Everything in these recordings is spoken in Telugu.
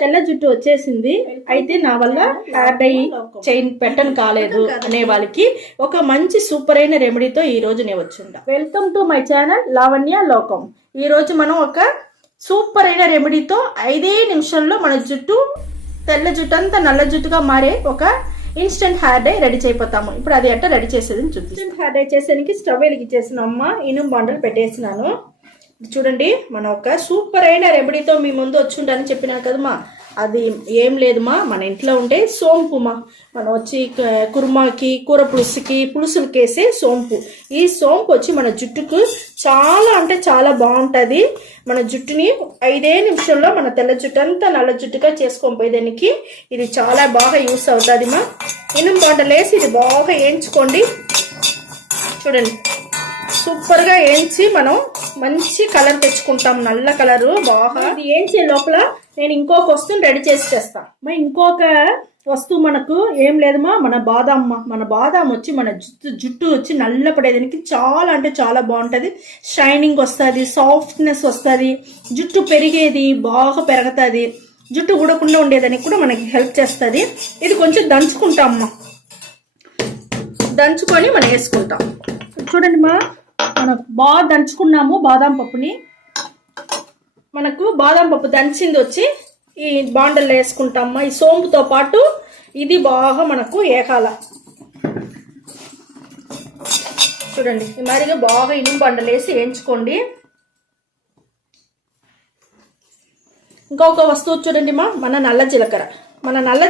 తెల్ల జుట్టు వచ్చేసింది, అయితే నా వల్ల హెయిర్ డై చైన్ పెట్టను కాలేదు అనే వాళ్ళకి ఒక మంచి సూపర్ అయిన రెమెడీతో ఈ రోజు నేను వచ్చిండా. Welcome to my channel Lavanya లోకం. ఈ రోజు మనం ఒక సూపర్ అయిన రెమెడీతో 5 నిమిషాల్లో మన జుట్టు తెల్ల జుట్టు అంతా నల్ల జుట్టుగా మారే ఒక ఇన్స్టెంట్ హెయిర్ డై రెడీ చేయపోతాము. ఇప్పుడు అది ఎట్లా రెడీ చేసేది చూద్దాం. ఇన్స్టెంట్ హెయిర్ డై చేసేందుకు స్టవ్ వెలిగించేసిన అమ్మ ఇనుము బండలు పెట్టేసినాను. చూడండి, మన ఒక సూపర్ అయిన రెమెడీతో మీ ముందు వచ్చుండని చెప్పినాను కదమ్మా. అది ఏం లేదుమా, మన ఇంట్లో ఉండే సోంపుమా. మనం వచ్చి కుర్మాకి, కూర పులుసులకి వేసే సోంపు. ఈ సోంపు వచ్చి మన జుట్టుకు చాలా అంటే చాలా బాగుంటుంది. మన జుట్టుని 5 నిమిషాల్లో మన తెల్ల జుట్టు అంతా నల్ల జుట్టుగా చేసుకొని పోయేదానికి ఇది చాలా బాగా యూస్ అవుతుంది మా. ఇనుము బండలు వేసి ఇది బాగా వేయించుకోండి. చూడండి, సూపర్గా వేయించి మనం మంచి కలర్ తెచ్చుకుంటాం, నల్ల కలరు బాగా. ఇది వేయించే లోపల నేను ఇంకొక వస్తువుని రెడీ చేసి చేస్తాను. ఇంకొక వస్తువు మనకు ఏం లేదమ్మా, మన బాదాం వచ్చి మన జుట్టు వచ్చి నల్ల పడేదానికి చాలా అంటే చాలా బాగుంటుంది. షైనింగ్ వస్తుంది, సాఫ్ట్నెస్ వస్తుంది, జుట్టు పెరిగేది బాగా పెరుగుతుంది, జుట్టు ఊడకుండా ఉండేదానికి కూడా మనకి హెల్ప్ చేస్తుంది. ఇది కొంచెం దంచుకుంటామమ్మా, దంచుకొని మనం వేసుకుంటాం. చూడండి మా, మనకు బాగా దంచుకున్నాము బాదాం పప్పుని. మనకు బాదాం పప్పు దంచింది వచ్చి ఈ బాండల్లో వేసుకుంటామా. ఈ సోంపుతో పాటు ఇది బాగా మనకు ఏకాల. చూడండి, ఈ మాదిరిగా బాగా ఇనుము బండలు వేసి వేయించుకోండి. ఇంకొక వస్తువు చూడండి మా, మన నల్ల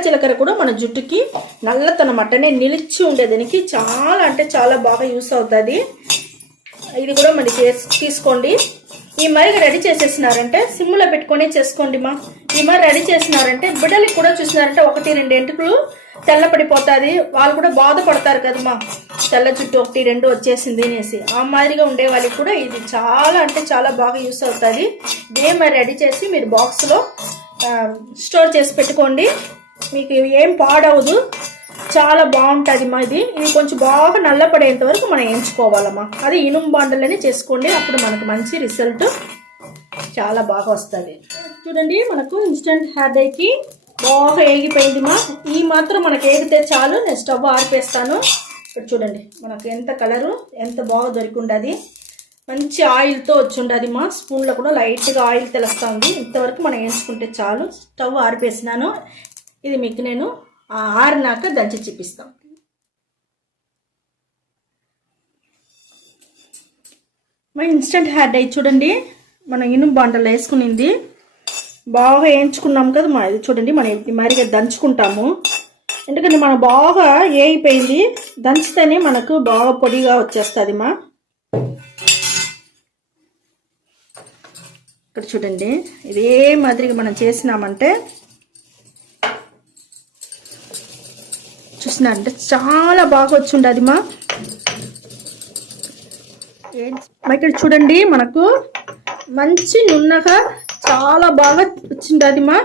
జీలకర్ర కూడా మన జుట్టుకి నల్లతనం అట్టనే నిలిచి ఉండేదానికి చాలా అంటే చాలా బాగా యూస్ అవుతుంది. ఇది కూడా మనకి తీసుకోండి. ఈ మరిగా రెడీ చేసేసినారంటే సిమ్లో పెట్టుకొని చేసుకోండి మా. ఈ మరి రెడీ చేసినారంటే బిడ్డలకి కూడా చూసినారంటే 1-2 ఎంటుకలు తెల్లపడిపోతుంది. వాళ్ళు కూడా బాధపడతారు కదమ్మా, తెల్ల జుట్టు 1-2 వచ్చేసింది అనేసి. ఆ మాదిరిగా ఉండే వాళ్ళకి కూడా ఇది చాలా అంటే చాలా బాగా యూస్ అవుతుంది. ఇదే మరి రెడీ చేసి మీరు బాక్స్లో స్టోర్ చేసి పెట్టుకోండి, మీకు ఏం పాడవదు, చాలా బాగుంటుంది మా. ఇది కొంచెం బాగా నల్లపడేంత వరకు మనం వేయించుకోవాలమ్మా. అది ఇనుము బాండలని చేసుకోండి, అప్పుడు మనకు మంచి రిజల్ట్ చాలా బాగా వస్తుంది. చూడండి, మనకు ఇన్స్టెంట్ హెయిర్ డైకి బాగా ఏగిపోయింది మా. ఈ మాత్రం మనకు ఏగితే చాలు, నేను స్టవ్ ఆరిపేస్తాను. ఇప్పుడు చూడండి, మనకు ఎంత కలరు ఎంత బాగా దొరికిండది. మంచి ఆయిల్తో వచ్చి ఉండదు మా. స్పూన్లో కూడా లైట్గా ఆయిల్ తెలుస్తుంది. ఇంతవరకు మనం వేసుకుంటే చాలు. స్టవ్ ఆరిపేసినాను. ఇది మీకు నేను ఆరినాక దంచి చూపిస్తాం. మా ఇన్స్టెంట్ హెయిర్ డై చూడండి, మనం ఇనుము బాండలు వేసుకునింది బాగా వేయించుకున్నాం కదా మా. ఇది చూడండి, మనం మరిగా దంచుకుంటాము. ఎందుకంటే మనం బాగా వేగిపోయింది, దంచితేనే మనకు బాగా పొడిగా వచ్చేస్తుంది మా. ఇక్కడ చూడండి, ఇదే మాదిరిగా మనం చేసినామంటే చూసినారంటే చాలా బాగా వచ్చి ఉండదు మా. ఇక్కడ చూడండి, మనకు మంచి నున్నగా చాలా బాగా వచ్చిండది మా.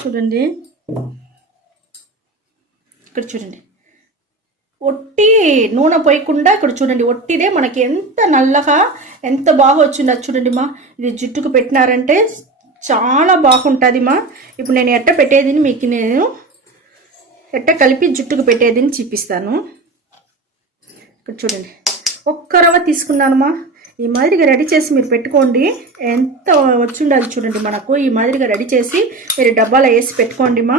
చూడండి, ఇక్కడ చూడండి, ఒట్టి నూనె పోయకుండా ఇక్కడ చూడండి, ఒట్టిదే మనకి ఎంత నల్లగా ఎంత బాగా వచ్చిండదు చూడండి మా. ఇది జుట్టుకు పెట్టినారంటే చాలా బాగుంటుంది మా. ఇప్పుడు నేను ఎట్ట పెట్టేది మీకు నేను ఎట్ట కలిపి జుట్టుకు పెట్టేదిని చూపిస్తాను. ఇక్కడ చూడండి, ఒక్క రవ్వ తీసుకున్నాను మా. ఈ మాదిరిగా రెడీ చేసి మీరు పెట్టుకోండి, ఎంత వచ్చిండాలి చూడండి మనకు. ఈ మాదిరిగా రెడీ చేసి మీరు డబ్బాలో వేసి పెట్టుకోండి మా.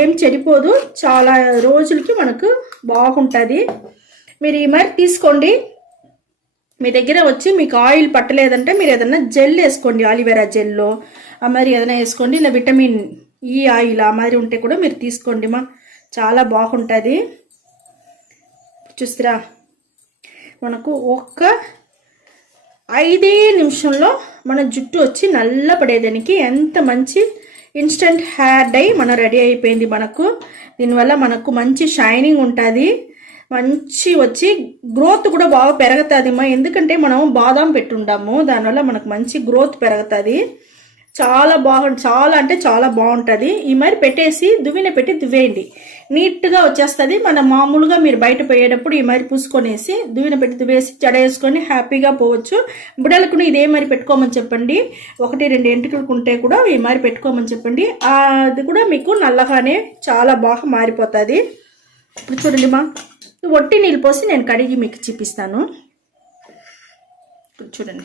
ఏం చెడిపోదు, చాలా రోజులకి మనకు బాగుంటుంది. మీరు ఈ మరి తీసుకోండి. మీ దగ్గర వచ్చి మీకు ఆయిల్ పట్టలేదంటే మీరు ఏదైనా జెల్ వేసుకోండి, ఆలివేరా జెల్లో ఆ మరి ఏదైనా వేసుకోండి. ఇలా విటమిన్ ఈ ఆయిల్ ఆ మాదిరి ఉంటే కూడా మీరు తీసుకోండి మా, చాలా బాగుంటుంది. చూస్తారా, మనకు ఒక్క 5 నిమిషంలో మన జుట్టు వచ్చి నల్ల పడేదానికి ఎంత మంచి ఇన్స్టెంట్ హెయిర్ డై మన రెడీ అయిపోయింది మనకు. దీనివల్ల మనకు మంచి షైనింగ్ ఉంటుంది, మంచి వచ్చి గ్రోత్ కూడా బాగా పెరుగుతుంది మా. ఎందుకంటే మనం బాదాం పెట్టుంటాము, దానివల్ల మనకు మంచి గ్రోత్ పెరుగుతుంది. చాలా చాలా అంటే చాలా బాగుంటుంది. ఈ మరి పెట్టేసి దువ్వెన పెట్టి దువ్వేయండి, నీట్గా వచ్చేస్తుంది. మన మామూలుగా మీరు బయట పోయేటప్పుడు ఈ మరి పూసుకొనేసి దువ్వెన పెట్టి దువ్వేసి జడ వేసుకొని హ్యాపీగా పోవచ్చు. బిడ్డలకు ఇదే మరి పెట్టుకోమని చెప్పండి. 1-2 ఎంటుకలకు ఉంటే కూడా ఈ మరి పెట్టుకోమని చెప్పండి. అది కూడా మీకు నల్లగానే చాలా బాగా మారిపోతుంది. ఇప్పుడు చూడండి మా, ఒట్టి నీళ్ళు పోసి నేను కడిగి మీకు చూపిస్తాను. ఇప్పుడు చూడండి,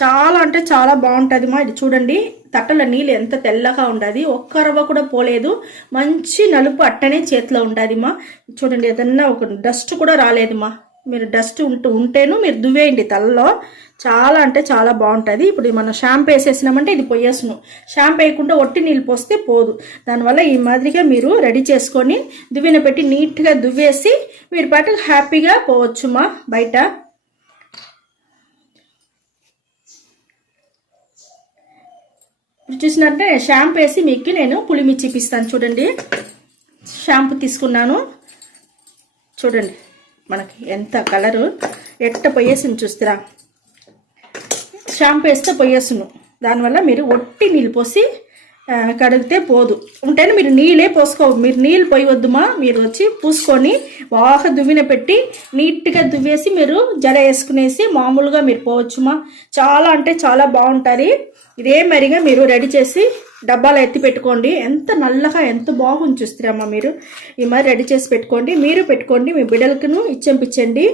చాలా అంటే చాలా బాగుంటుంది మా. ఇది చూడండి, తట్టల నీళ్ళు ఎంత తెల్లగా ఉండదు, ఒక్క రవ్వ కూడా పోలేదు, మంచి నలుపు అట్టనే చేతిలో ఉండదు మా. చూడండి, ఏదన్నా ఒక డస్ట్ కూడా రాలేదు మా. మీరు డస్ట్ ఉంటేను మీరు దువ్వేయండి తలలో, చాలా అంటే చాలా బాగుంటుంది. ఇప్పుడు మనం షాంపూ వేసేసినామంటే ఇది పొయ్యేసును, షాంపూ వేయకుండా ఒట్టి నీళ్ళు పోస్తే పోదు. దానివల్ల ఈ మాదిరిగా మీరు రెడీ చేసుకొని దువ్వెన పెట్టి నీట్గా దువ్వేసి మీరు పాటు హ్యాపీగా పోవచ్చు మా బయట. చూసినట్టే షాంపూ వేసి మీకు నేను పులిమిర్చి చూపిస్తాను. చూడండి, షాంపూ తీసుకున్నాను, చూడండి మనకి ఎంత కలరు ఎట్ట పొయ్యేసును చూస్తారా. షాంపూ వేస్తే పొయ్యేసును, దానివల్ల మీరు ఒట్టి నీళ్ళు పోసి కడిగితే పోదు. ఉంటేనే మీరు నీళ్ళే మీరు నీళ్ళు పోయవద్దుమా. మీరు వచ్చి పూసుకొని బాగా దువ్వెన పెట్టి నీట్గా దువ్వేసి మీరు జడ వేసుకునేసి మామూలుగా మీరు పోవచ్చుమా. చాలా అంటే చాలా బాగుంటుంది. ఇదే మరిగా మీరు రెడీ చేసి డబ్బాలో ఎత్తి పెట్టుకోండి. ఎంత నల్లగా ఎంత బాగుంది చూస్తారమ్మా. మీరు ఈ మరి రెడీ చేసి పెట్టుకోండి, మీరు పెట్టుకోండి, మీ బిడ్డలకును ఇచ్చెంపించండి.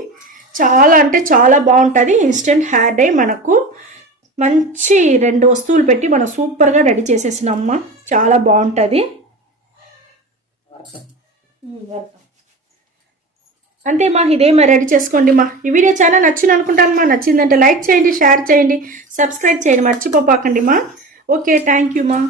చాలా అంటే చాలా బాగుంటుంది. ఇన్స్టెంట్ హెయిర్ డై మనకు మంచి 2 వస్తువులు పెట్టి మనం సూపర్గా రెడీ చేసేసినమ్మా. చాలా బాగుంటుంది. అంతే మా, ఇదే మరి రెడీ చేసుకోండి మా. ఈ వీడియో చాలా నచ్చింది అనుకుంటాను మా. నచ్చిందంటే లైక్ చేయండి, షేర్ చేయండి, సబ్స్క్రైబ్ చేయండి, మర్చిపోపాకండి మా. ఓకే, థ్యాంక్ యూ మా.